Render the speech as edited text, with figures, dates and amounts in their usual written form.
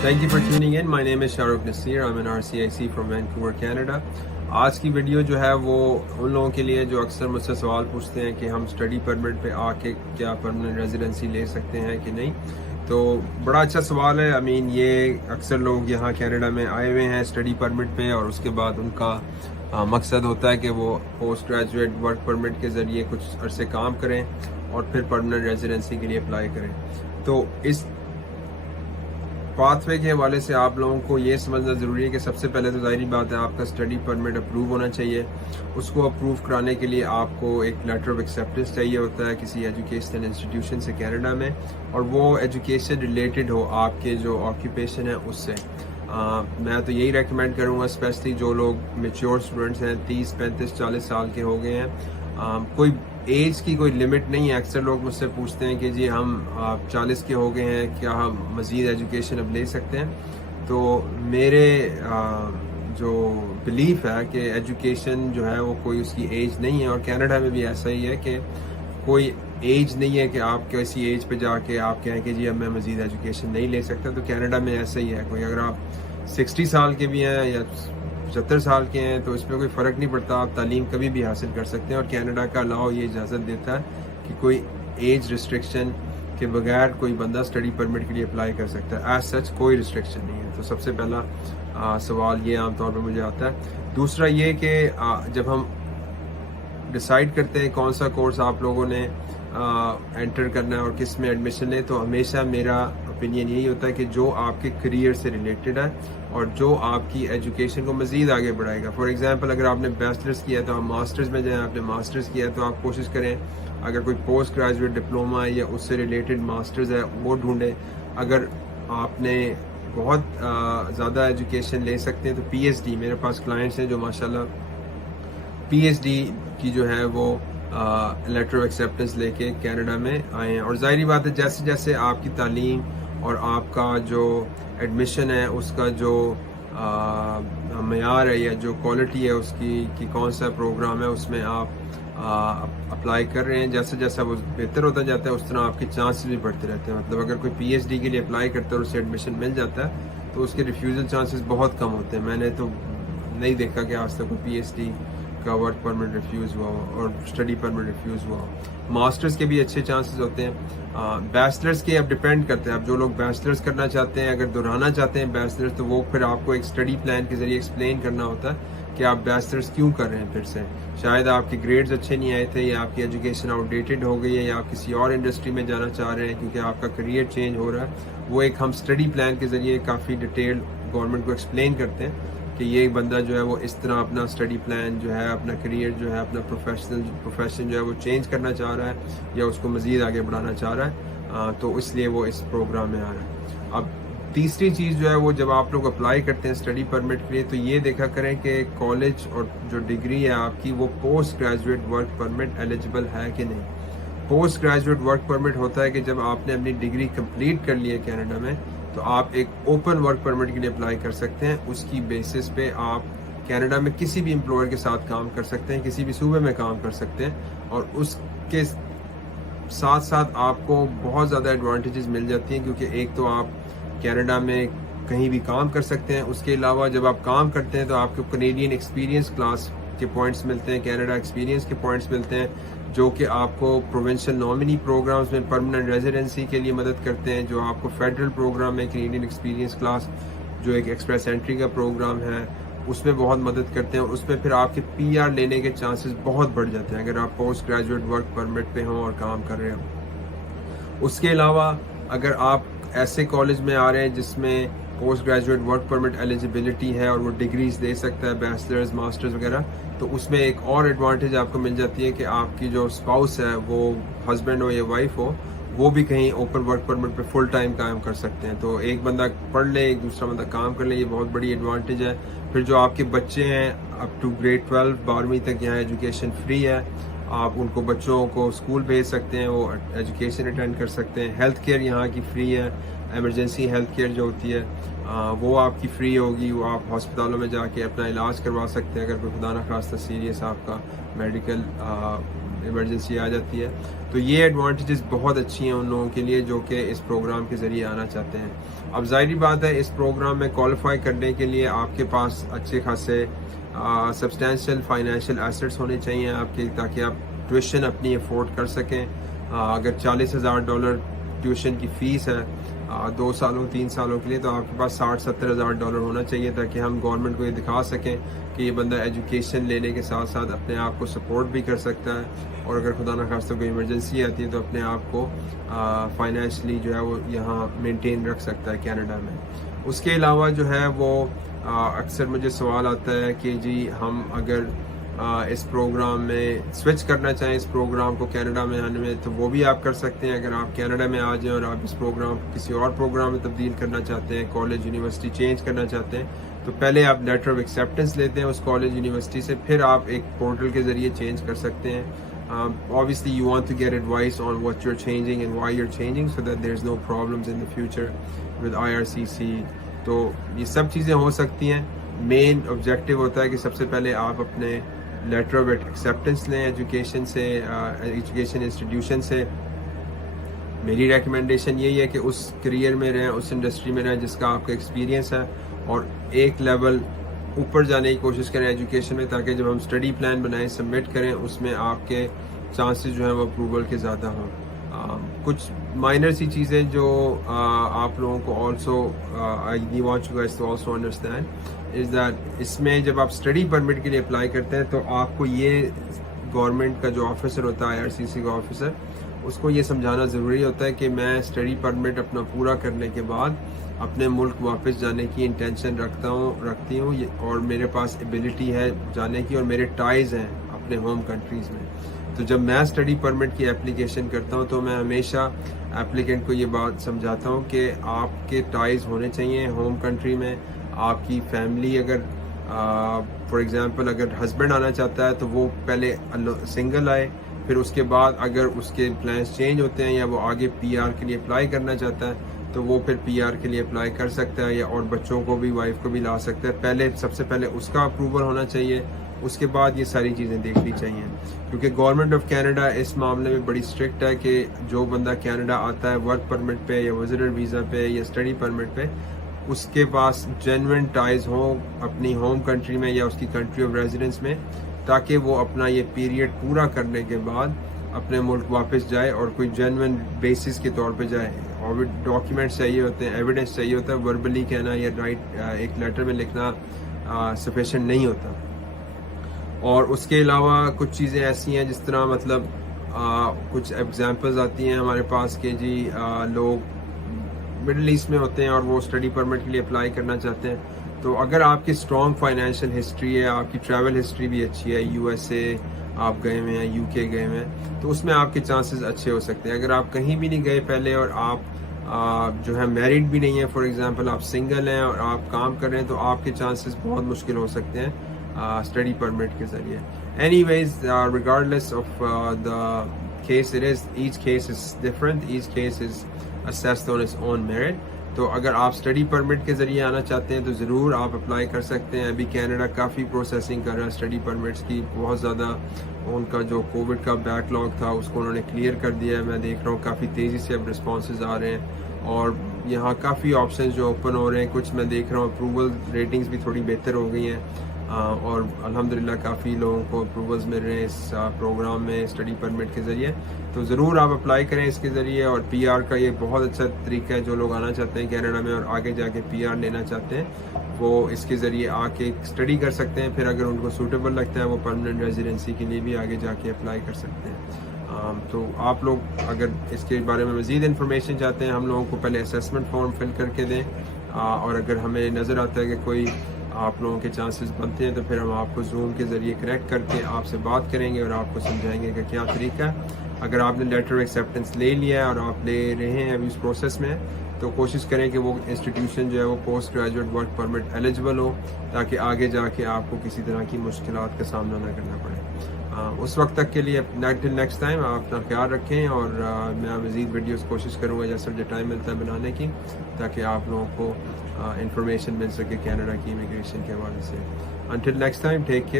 Thank you for tuning in. My name is Shahrukh Nasir. I'm an RCIC from Vancouver, Canada. آج کی video جو ہے وہ ان لوگوں کے لیے جو اکثر مجھ سے سوال پوچھتے ہیں کہ ہم اسٹڈی پرمٹ پہ آ کے کیا پرماننٹ ریزیڈنسی لے سکتے ہیں کہ نہیں. تو بڑا اچھا سوال ہے. یہ اکثر لوگ یہاں کینیڈا میں آئے ہوئے ہیں اسٹڈی پرمٹ پہ، اور اس کے بعد ان کا مقصد ہوتا ہے کہ وہ پوسٹ گریجویٹ ورک پرمٹ کے ذریعے کچھ عرصے کام کریں اور پھر پرماننٹ ریزیڈنسی کے لیے اپلائی کریں. تو اس پاتھ وے کے حوالے سے آپ لوگوں کو یہ سمجھنا ضروری ہے کہ سب سے پہلے تو ظاہری بات ہے آپ کا اسٹڈی پرمٹ اپروو ہونا چاہیے. اس کو اپروو کرانے کے لیے آپ کو ایک لیٹر آف ایکسیپٹنس چاہیے ہوتا ہے کسی ایجوکیشنل انسٹیٹیوشن سے کینیڈا میں، اور وہ ایجوکیشن ریلیٹڈ ہو آپ کے جو آکیوپیشن ہے اس سے. میں تو یہی ریکمینڈ کروں گا اسپیشلی جو لوگ میچیور اسٹوڈنٹس ہیں، 30 35 40 سال کے ہو گئے ہیں. کوئی ایج کی کوئی لمٹ نہیں ہے. اکثر لوگ مجھ سے پوچھتے ہیں کہ جی ہم 40 کے ہو گئے ہیں، کیا ہم مزید ایجوکیشن اب لے سکتے ہیں؟ تو میرے جو بلیف ہے کہ ایجوکیشن جو ہے وہ کوئی اس کی ایج نہیں ہے، اور کینیڈا میں بھی ایسا ہی ہے کہ کوئی ایج نہیں ہے کہ آپ کسی ایج پہ جا کے آپ کہیں کہ جی اب میں مزید ایجوکیشن نہیں لے سکتا. تو کینیڈا میں ایسا ہی ہے. کوئی اگر آپ 60 سال کے بھی ہیں یا 75 سال کے ہیں تو اس میں کوئی فرق نہیں پڑتا، آپ تعلیم کبھی بھی حاصل کر سکتے ہیں. اور کینیڈا کا لاء یہ اجازت دیتا ہے کہ کوئی ایج ریسٹرکشن کے بغیر کوئی بندہ اسٹڈی پرمٹ کے لیے اپلائی کر سکتا ہے. ایز سچ کوئی ریسٹرکشن نہیں ہے. تو سب سے پہلا سوال یہ عام طور پہ مجھے آتا ہے. دوسرا یہ کہ جب ہم ڈیسائیڈ کرتے ہیں کون سا کورس آپ لوگوں نے انٹر کرنا ہے اور کس میں ایڈمیشن لیں، تو ہمیشہ میرا اوپینین یہی ہوتا ہے کہ جو آپ کے کریئر سے ریلیٹڈ ہے اور جو آپ کی ایجوکیشن کو مزید آگے بڑھائے گا. فار ایگزامپل اگر آپ نے بیچلرس کیا ہے تو آپ ماسٹرز میں جائیں، آپ نے ماسٹرز کیا ہے تو آپ کوشش کریں اگر کوئی پوسٹ گریجویٹ ڈپلوما ہے یا اس سے ریلیٹڈ ماسٹرز ہے وہ ڈھونڈیں. اگر آپ نے بہت زیادہ ایجوکیشن لے سکتے ہیں تو پی ایچ ڈی، میرے پاس کلائنٹس ہیں جو ماشاءاللہ پی ایچ ڈی کی جو ہے وہ لیٹر آف ایکسیپٹنس لے کے کینیڈا میں آئے ہیں. اور ظاہری بات ہے جیسے جیسے آپ کی تعلیم اور آپ کا جو ایڈمیشن ہے اس کا جو معیار ہے یا جو کوالٹی ہے اس کی کہ کون سا پروگرام ہے اس میں آپ اپلائی کر رہے ہیں، جیسے جیسا وہ بہتر ہوتا جاتا ہے اس طرح آپ کے چانسز بھی بڑھتے رہتے ہیں. مطلب اگر کوئی پی ایچ ڈی کے لیے اپلائی کرتا ہے اور اسے ایڈمیشن مل جاتا ہے تو اس کے ریفیوزل چانسز بہت کم ہوتے ہیں. میں نے تو نہیں دیکھا کہ آج تک کوئی پی ایچ ڈی کا ورک پرمٹ ریفیوز ہوا ہو اور اسٹڈی پرمٹ ریفیوز ہوا ہو. ماسٹرز کے بھی اچھے چانسز ہوتے ہیں. بیچلرز کے اب ڈپینڈ کرتے ہیں. اب جو لوگ بیچلرز کرنا چاہتے ہیں، اگر دہرانا چاہتے ہیں بیچلرز، تو وہ پھر آپ کو ایک اسٹڈی پلان کے ذریعے ایکسپلین کرنا ہوتا ہے کہ آپ بیچلرز کیوں کر رہے ہیں. پھر سے شاید آپ کے گریڈز اچھے نہیں آئے تھے، یا آپ کی ایجوکیشن آؤٹ ڈیٹڈ ہو گئی ہے، یا آپ کسی اور انڈسٹری میں جانا چاہ رہے ہیں کیونکہ آپ کا کریئر چینج ہو رہا ہے. وہ ایک ہم اسٹڈی پلان کے ذریعے کافی ڈیٹیل گورنمنٹ کو ایکسپلین کرتے ہیں کہ یہ بندہ جو ہے وہ اس طرح اپنا اسٹڈی پلان جو ہے، اپنا کریئر جو ہے، اپنا پروفیشن جو ہے وہ چینج کرنا چاہ رہا ہے یا اس کو مزید آگے بڑھانا چاہ رہا ہے. تو اس لیے وہ اس پروگرام میں آ رہا ہے. اب تیسری چیز جو ہے وہ جب آپ لوگ اپلائی کرتے ہیں اسٹڈی پرمٹ کے لیے تو یہ دیکھا کریں کہ کالج اور جو ڈگری ہے آپ کی وہ post graduate work permit eligible ہے کہ نہیں. پوسٹ گریجویٹ ورک پرمٹ ہوتا ہے کہ جب آپ نے اپنی ڈگری کمپلیٹ کر لی ہے کینیڈا میں تو آپ ایک اوپن ورک پرمٹ کے لیے اپلائی کر سکتے ہیں. اس کی بیسس پہ آپ کینیڈا میں کسی بھی امپلائر کے ساتھ کام کر سکتے ہیں، کسی بھی صوبے میں کام کر سکتے ہیں، اور اس کے ساتھ ساتھ آپ کو بہت زیادہ ایڈوانٹیجز مل جاتی ہیں کیونکہ ایک تو آپ کینیڈا میں کہیں بھی کام کر سکتے ہیں. اس کے علاوہ جب آپ کام کرتے ہیں تو آپ کو کینیڈین ایکسپیرینس کلاس کے پوائنٹس ملتے ہیں، کینیڈا ایکسپیرینس کے پوائنٹس ملتے ہیں جو کہ آپ کو پروونشل نامنی پروگرامز میں پرماننٹ ریزیڈنسی کے لیے مدد کرتے ہیں، جو آپ کو فیڈرل پروگرام میں کینیڈین ایکسپیرینس کلاس جو ایک ایکسپریس انٹری کا پروگرام ہے اس میں بہت مدد کرتے ہیں. اور اس میں پھر آپ کے پی آر لینے کے چانسز بہت بڑھ جاتے ہیں اگر آپ پوسٹ گریجویٹ ورک پرمٹ پہ ہوں اور کام کر رہے ہوں. اس کے علاوہ اگر آپ ایسے کالج میں آ رہے ہیں جس میں post graduate work permit eligibility ہے اور وہ ڈگریز دے سکتا ہے بیچلرز ماسٹرز وغیرہ، تو اس میں ایک اور ایڈوانٹیج آپ کو مل جاتی ہے کہ آپ کی جو اسپاؤس ہے وہ ہسبینڈ ہو یا وائف ہو وہ بھی کہیں اوپن ورک پرمٹ پہ فل ٹائم کام کر سکتے ہیں. تو ایک بندہ پڑھ لے ایک دوسرا بندہ کام کر لے، یہ بہت بڑی ایڈوانٹیج ہے. پھر جو آپ کے بچے ہیں اپ ٹو گریڈ 12 12ویں تک یہاں ایجوکیشن فری ہے. آپ ان کو بچوں کو اسکول بھیج سکتے ہیں، وہ ایجوکیشن اٹینڈ کر سکتے ہیں. ہیلتھ کیئر یہاں کی فری ہے. ایمرجنسی ہیلتھ کیئر جو ہوتی ہے وہ آپ کی فری ہوگی. وہ آپ ہسپتالوں میں جا کے اپنا علاج کروا سکتے ہیں اگر کوئی خدا نخواستہ سیریس آپ کا میڈیکل ایمرجنسی آ جاتی ہے. تو یہ ایڈوانٹیجز بہت اچھی ہیں ان لوگوں کے لیے جو کہ اس پروگرام کے ذریعے آنا چاہتے ہیں. اب ظاہری بات ہے اس پروگرام میں کوالیفائی کرنے کے لیے آپ کے پاس اچھے خاصے سبسٹینشیل فائنینشیل ایسٹس ہونے چاہیے آپ کے, تاکہ آپ ٹیوشن اپنی افورڈ کر سکیں. اگر $40,000 ٹیوشن کی فیس ہے 2 سالوں 3 سالوں کے لیے, تو آپ کے پاس $60,000-70,000 ہونا چاہیے, تاکہ ہم گورنمنٹ کو یہ دکھا سکیں کہ یہ بندہ ایجوکیشن لینے کے ساتھ ساتھ اپنے آپ کو سپورٹ بھی کر سکتا ہے, اور اگر خدا نخواستہ کوئی ایمرجنسی آتی ہے تو اپنے آپ کو فائنینشلی جو ہے وہ یہاں مینٹین رکھ سکتا ہے کینیڈا میں. اس کے علاوہ جو ہے وہ اکثر مجھے سوال آتا ہے کہ جی ہم اگر اس پروگرام میں سوئچ کرنا چاہیں اس پروگرام کو کینیڈا میں آنے میں, تو وہ بھی آپ کر سکتے ہیں. اگر آپ کینیڈا میں آ جائیں اور آپ اس پروگرام کو کسی اور پروگرام میں تبدیل کرنا چاہتے ہیں, کالج یونیورسٹی چینج کرنا چاہتے ہیں, تو پہلے آپ لیٹر آف ایکسیپٹنس لیتے ہیں اس کالج یونیورسٹی سے, پھر آپ ایک پورٹل کے ذریعے چینج کر سکتے ہیں. Obviously you want to get advice on what you're changing and why you're changing so that there's no problems in the future with IRCC. تو یہ سب چیزیں ہو سکتی ہیں. مین آبجیکٹیو ہوتا ہے کہ سب سے پہلے آپ اپنے لیٹر آف ایکسیپٹنس لیں ایجوکیشن سے, ایجوکیشن انسٹیٹیوشن سے. میری ریکمنڈیشن یہی ہے کہ اس کریئر میں رہیں, اس انڈسٹری میں رہیں جس کا آپ کا ایکسپیرینس ہے, اور ایک لیول اوپر جانے کی کوشش کریں ایجوکیشن میں, تاکہ جب ہم اسٹڈی پلان بنائیں سبمٹ کریں اس میں آپ کے چانسز جو ہیں وہ اپروول کے زیادہ ہوں. کچھ مائنر سی چیزیں جو آپ لوگوں کو also I want you guys to also understand is that اس میں جب آپ اسٹڈی پرمٹ کے لیے اپلائی کرتے ہیں تو آپ کو یہ گورنمنٹ کا جو آفیسر ہوتا ہے IRCC کا آفیسر, اس کو یہ سمجھانا ضروری ہوتا ہے کہ میں اسٹڈی پرمٹ اپنا پورا کرنے کے بعد اپنے ملک واپس جانے کی انٹینشن رکھتی ہوں, اور میرے پاس ایبلٹی ہے جانے کی, اور میرے ٹائز ہیں اپنے ہوم کنٹریز میں. تو جب میں اسٹڈی پرمٹ کی اپلیکیشن کرتا ہوں تو میں ہمیشہ اپلیکنٹ کو یہ بات سمجھاتا ہوں کہ آپ کے ٹائز ہونے چاہیے ہوم کنٹری میں. آپ کی فیملی اگر فار ایگزامپل اگر ہسبینڈ آنا چاہتا ہے تو وہ پہلے سنگل آئے, پھر اس کے بعد اگر اس کے پلانس چینج ہوتے ہیں یا وہ آگے PR کے لیے اپلائی کرنا چاہتا ہے تو وہ پھر PR کے لیے اپلائی کر سکتا ہے, یا اور بچوں کو بھی وائف کو بھی لا سکتا ہے. پہلے سب سے پہلے اس کا اپروول ہونا چاہیے, اس کے بعد یہ ساری چیزیں دیکھنی چاہیے, کیونکہ گورنمنٹ آف کینیڈا اس معاملے میں بڑی اسٹرکٹ ہے کہ جو بندہ کینیڈا آتا ہے ورک پرمٹ پہ یا وزٹر ویزا پہ یا اسٹڈی پرمٹ پہ, اس کے پاس جینوئن ٹائز ہوں اپنی ہوم کنٹری میں یا اس کی کنٹری آف ریزیڈنس میں, تاکہ وہ اپنا یہ پیریڈ پورا کرنے کے بعد اپنے ملک واپس جائے اور کوئی جینوئن بیسس کے طور پہ جائے. اور ڈاکیومنٹس چاہیے ہوتے ہیں, ایویڈنس چاہیے ہوتا ہے, وربلی کہنا یا رائٹ ایک لیٹر میں لکھنا سفیشینٹ نہیں ہوتا. اور اس کے علاوہ کچھ چیزیں ایسی ہیں جس طرح مطلب کچھ ایگزامپلز آتی ہیں ہمارے پاس کہ جی لوگ مڈل ایسٹ میں ہوتے ہیں اور وہ اسٹڈی پرمٹ کے لیے اپلائی کرنا چاہتے ہیں, تو اگر آپ کی اسٹرانگ فائنینشیل ہسٹری ہے, آپ کی ٹریول ہسٹری بھی اچھی ہے, USA آپ گئے ہوئے ہیں, UK گئے ہوئے ہیں, تو اس میں آپ کے چانسز اچھے ہو سکتے ہیں. اگر آپ کہیں بھی نہیں گئے پہلے اور آپ جو ہے میریڈ بھی نہیں ہیں, فار ایگزامپل آپ سنگل ہیں اور آپ کام کر رہے ہیں, تو آپ کے چانسز بہت مشکل ہو سکتے ہیں اسٹڈی پرمٹ کے ذریعے. Anyways regardless of the case it is, each case is different, each case is assessed on its own merit. تو اگر آپ اسٹڈی پرمٹ کے ذریعے آنا چاہتے ہیں تو ضرور آپ اپلائی کر سکتے ہیں. ابھی کینیڈا کافی پروسیسنگ کر رہا ہے اسٹڈی پرمٹس کی, بہت زیادہ ان کا جو کووڈ کا بیک لاگ تھا اس کو انہوں نے کلیئر کر دیا ہے. میں دیکھ رہا ہوں کافی تیزی سے اب رسپانسز آ رہے ہیں, اور یہاں کافی آپشنز جو اوپن ہو رہے ہیں. کچھ میں دیکھ رہا ہوں اپروول ریٹنگز بھی تھوڑی بہتر ہو گئی ہیں, اور الحمدللہ کافی لوگوں کو اپروولز مل رہے ہیں اس پروگرام میں اسٹڈی پرمٹ کے ذریعے. تو ضرور آپ اپلائی کریں اس کے ذریعے. اور PR کا یہ بہت اچھا طریقہ ہے, جو لوگ آنا چاہتے ہیں کینیڈا میں اور آگے جا کے PR لینا چاہتے ہیں وہ اس کے ذریعے آ کے اسٹڈی کر سکتے ہیں. پھر اگر ان کو سوٹیبل لگتا ہے وہ پرماننٹ ریزیڈنسی کے لیے بھی آگے جا کے اپلائی کر سکتے ہیں. تو آپ لوگ اگر اس کے بارے میں مزید انفارمیشن چاہتے ہیں, ہم لوگوں کو پہلے اسیسمنٹ فارم فل کر کے دیں, اور اگر ہمیں نظر آتا ہے کہ کوئی آپ لوگوں کے چانسز بنتے ہیں تو پھر ہم آپ کو زوم کے ذریعے کنیکٹ کر کے آپ سے بات کریں گے اور آپ کو سمجھائیں گے کہ کیا طریقہ ہے. اگر آپ نے لیٹر ایکسیپٹنس لے لیا ہے اور آپ لے رہے ہیں ابھی اس پروسیس میں, تو کوشش کریں کہ وہ انسٹیٹیوشن جو ہے وہ post graduate work permit eligible ہو, تاکہ آگے جا کے آپ کو کسی طرح کی مشکلات کا سامنا نہ کرنا پڑے. اس وقت تک کے لیے نیکسٹ ٹائم آپ اپنا خیال رکھیں, اور میں مزید ویڈیوز کوشش کروں گا جیسے مجھے ٹائم ملتا ہے بنانے کی, تاکہ آپ لوگوں کو انفارمیشن مل سکے کینیڈا کی امیگریشن کے حوالے سے. Until next time, take care.